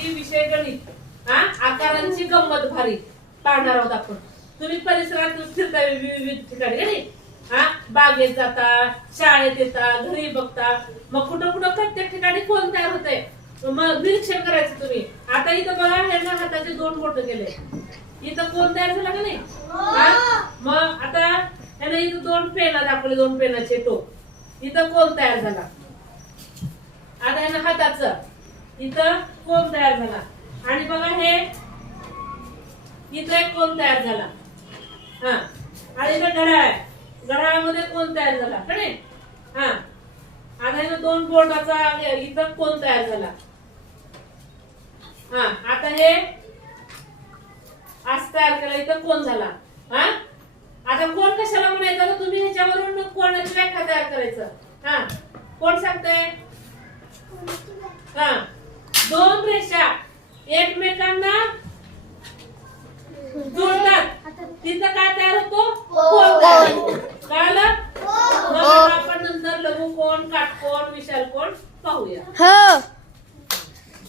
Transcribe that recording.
माहिती विषय गणित आकारांची गंमत भारी पाहणार आहोत आपण. तुम्ही परिसरात फिरता विविध ठिकाणी नाही बागेत जाता, शाळेत येता, घरी बघता, मग कुठं कुठं प्रत्येक ठिकाणी कोण तयार होतंय मग निरीक्षण करायचं तुम्ही. आता इथं बघा ह्याला हाताचे 2 बोट केले, इथं कोण तयार झाला का नाही. मग आता ह्यानं इथं 2 पेना दाखवले, 2 पेनाचे टोक, इथं कोण तयार झाला. आता ह्यानं हाताचं इथं कोण तयार झाला आणि बघा हे इथं एक कोण तयार झाला. आणि इथं घड्याळ आहे, घड्याळामध्ये कोण तयार झाला का नाही. आता इथं 2 बोटाचा इथं कोण तयार झाला. आता हे असं तयार केलं, इथं कोण झाला. आता कोण कशाला म्हणायचं तर तुम्ही ह्याच्यावरून कोणाची व्याख्या तयार करायचं. कोण सांगतंय. 2 रेषा एकमेकांना जोडतात, तिथं काय तयार होतो. कोण तयार होतो. कळलं. मग आपण नंतर लघु कोण, काटकोण, विशाल कोण पाहूया.